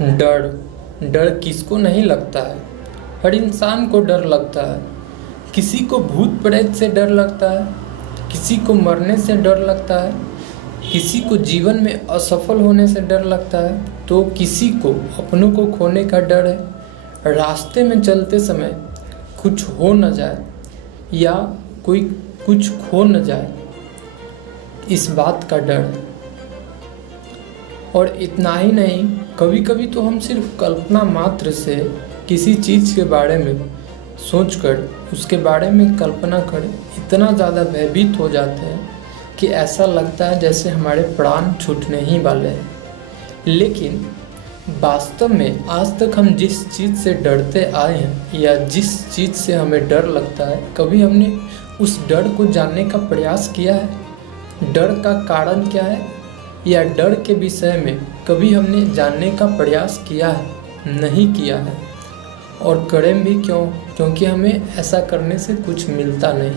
डर डर किसको नहीं लगता है। हर इंसान को डर लगता है। किसी को भूत प्रेत से डर लगता है, किसी को मरने से डर लगता है, किसी को जीवन में असफल होने से डर लगता है, तो किसी को अपनों को खोने का डर है। रास्ते में चलते समय कुछ हो न जाए या कोई कुछ खो न जाए, इस बात का डर है। और इतना ही नहीं, कभी कभी तो हम सिर्फ कल्पना मात्र से किसी चीज़ के बारे में सोचकर, उसके बारे में कल्पना कर इतना ज़्यादा भयभीत हो जाते हैं कि ऐसा लगता है जैसे हमारे प्राण छूटने ही वाले हैं। लेकिन वास्तव में आज तक हम जिस चीज़ से डरते आए हैं या जिस चीज़ से हमें डर लगता है, कभी हमने उस डर को जानने का प्रयास किया है? डर का कारण क्या है या डर के विषय में कभी हमने जानने का प्रयास किया है? नहीं किया है। और करें भी क्यों? क्योंकि हमें ऐसा करने से कुछ मिलता नहीं।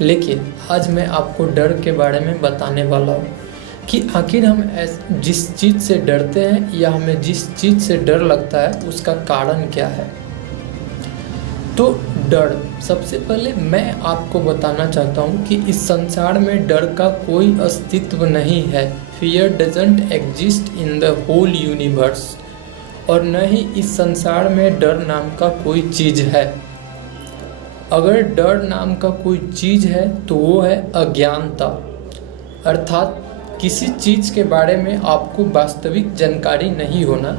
लेकिन आज मैं आपको डर के बारे में बताने वाला हूँ कि आखिर हम जिस चीज़ से डरते हैं या हमें जिस चीज़ से डर लगता है, उसका कारण क्या है। तो डर, सबसे पहले मैं आपको बताना चाहता हूँ कि इस संसार में डर का कोई अस्तित्व नहीं है। Fear doesn't exist in the whole universe। और न ही इस संसार में डर नाम का कोई चीज़ है। अगर डर नाम का कोई चीज़ है तो वो है अज्ञानता, अर्थात किसी चीज़ के बारे में आपको वास्तविक जानकारी नहीं होना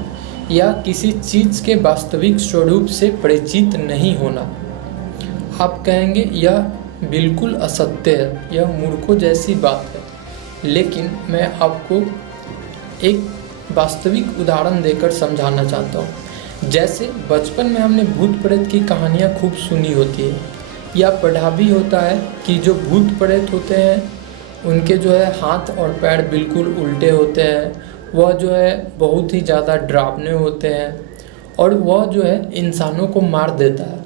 या किसी चीज़ के वास्तविक स्वरूप से परिचित नहीं होना। आप कहेंगे यह बिल्कुल असत्य है, यह मूर्खों जैसी बात है। लेकिन मैं आपको एक वास्तविक उदाहरण देकर समझाना चाहता हूँ। जैसे बचपन में हमने भूत प्रेत की कहानियाँ खूब सुनी होती है या पढ़ा भी होता है कि जो भूत प्रेत होते हैं उनके जो है हाथ और पैर बिल्कुल उल्टे होते हैं, वह जो है बहुत ही ज़्यादा डरावने होते हैं और वह जो है इंसानों को मार देता है।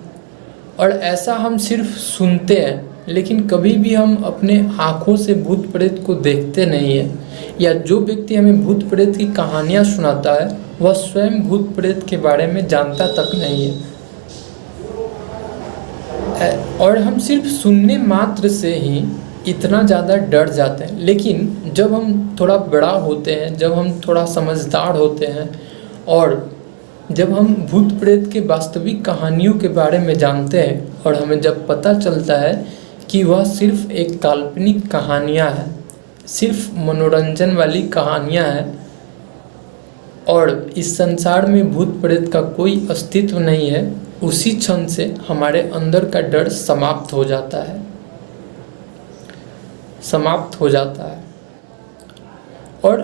और ऐसा हम सिर्फ सुनते हैं, लेकिन कभी भी हम अपने आँखों से भूत प्रेत को देखते नहीं हैं। या जो व्यक्ति हमें भूत प्रेत की कहानियाँ सुनाता है वह स्वयं भूत प्रेत के बारे में जानता तक नहीं है। और हम सिर्फ सुनने मात्र से ही इतना ज़्यादा डर जाते हैं। लेकिन जब हम थोड़ा बड़ा होते हैं, जब हम थोड़ा समझदार होते हैं और जब हम भूत प्रेत के वास्तविक कहानियों के बारे में जानते हैं और हमें जब पता चलता है कि वह सिर्फ एक काल्पनिक कहानियाँ हैं, सिर्फ मनोरंजन वाली कहानियाँ हैं और इस संसार में भूत प्रेत का कोई अस्तित्व नहीं है, उसी क्षण से हमारे अंदर का डर समाप्त हो जाता है। और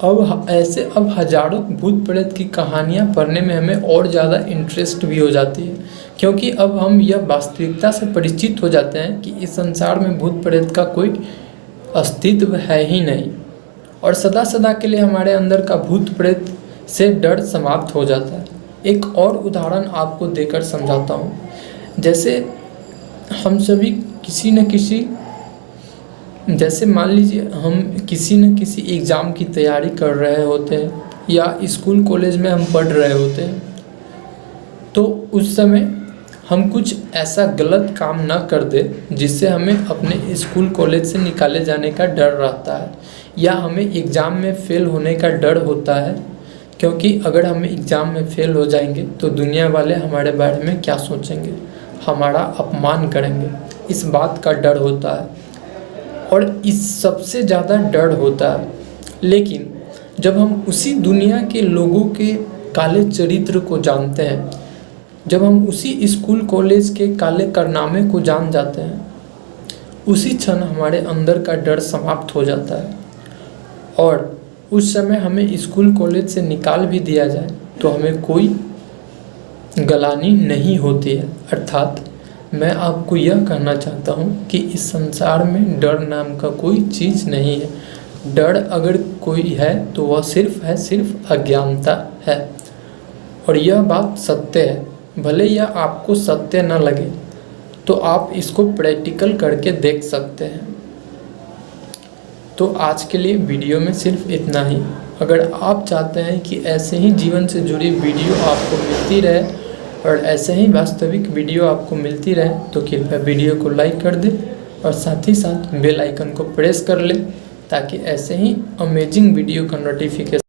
अब हजारों भूत प्रेत की कहानियाँ पढ़ने में हमें और ज़्यादा इंटरेस्ट भी हो जाती है, क्योंकि अब हम यह वास्तविकता से परिचित हो जाते हैं कि इस संसार में भूत प्रेत का कोई अस्तित्व है ही नहीं और सदा सदा के लिए हमारे अंदर का भूत प्रेत से डर समाप्त हो जाता है। एक और उदाहरण आपको देकर समझाता हूँ। जैसे हम सभी किसी न किसी, जैसे मान लीजिए हम किसी न किसी एग्ज़ाम की तैयारी कर रहे होते हैं या स्कूल कॉलेज में हम पढ़ रहे होते हैं, तो उस समय हम कुछ ऐसा गलत काम ना कर दे जिससे हमें अपने स्कूल कॉलेज से निकाले जाने का डर रहता है या हमें एग्ज़ाम में फ़ेल होने का डर होता है, क्योंकि अगर हम एग्ज़ाम में फ़ेल हो जाएंगे तो दुनिया वाले हमारे बारे में क्या सोचेंगे, हमारा अपमान करेंगे, इस बात का डर होता है। और इस सबसे ज़्यादा डर होता है। लेकिन जब हम उसी दुनिया के लोगों के काले चरित्र को जानते हैं, जब हम उसी स्कूल कॉलेज के काले कारनामे को जान जाते हैं, उसी क्षण हमारे अंदर का डर समाप्त हो जाता है। और उस समय हमें स्कूल कॉलेज से निकाल भी दिया जाए तो हमें कोई गलानी नहीं होती है। अर्थात मैं आपको यह कहना चाहता हूँ कि इस संसार में डर नाम का कोई चीज़ नहीं है। डर अगर कोई है तो वह सिर्फ अज्ञानता है। और यह बात सत्य है, भले यह आपको सत्य न लगे तो आप इसको प्रैक्टिकल करके देख सकते हैं। तो आज के लिए वीडियो में सिर्फ इतना ही। अगर आप चाहते हैं कि ऐसे ही जीवन से जुड़ी वीडियो आपको मिलती रहे और ऐसे ही वास्तविक वीडियो आपको मिलती रहे तो कृपया वीडियो को लाइक कर दें और साथ ही साथ बेल आइकन को प्रेस कर लें ताकि ऐसे ही अमेजिंग वीडियो का नोटिफिकेशन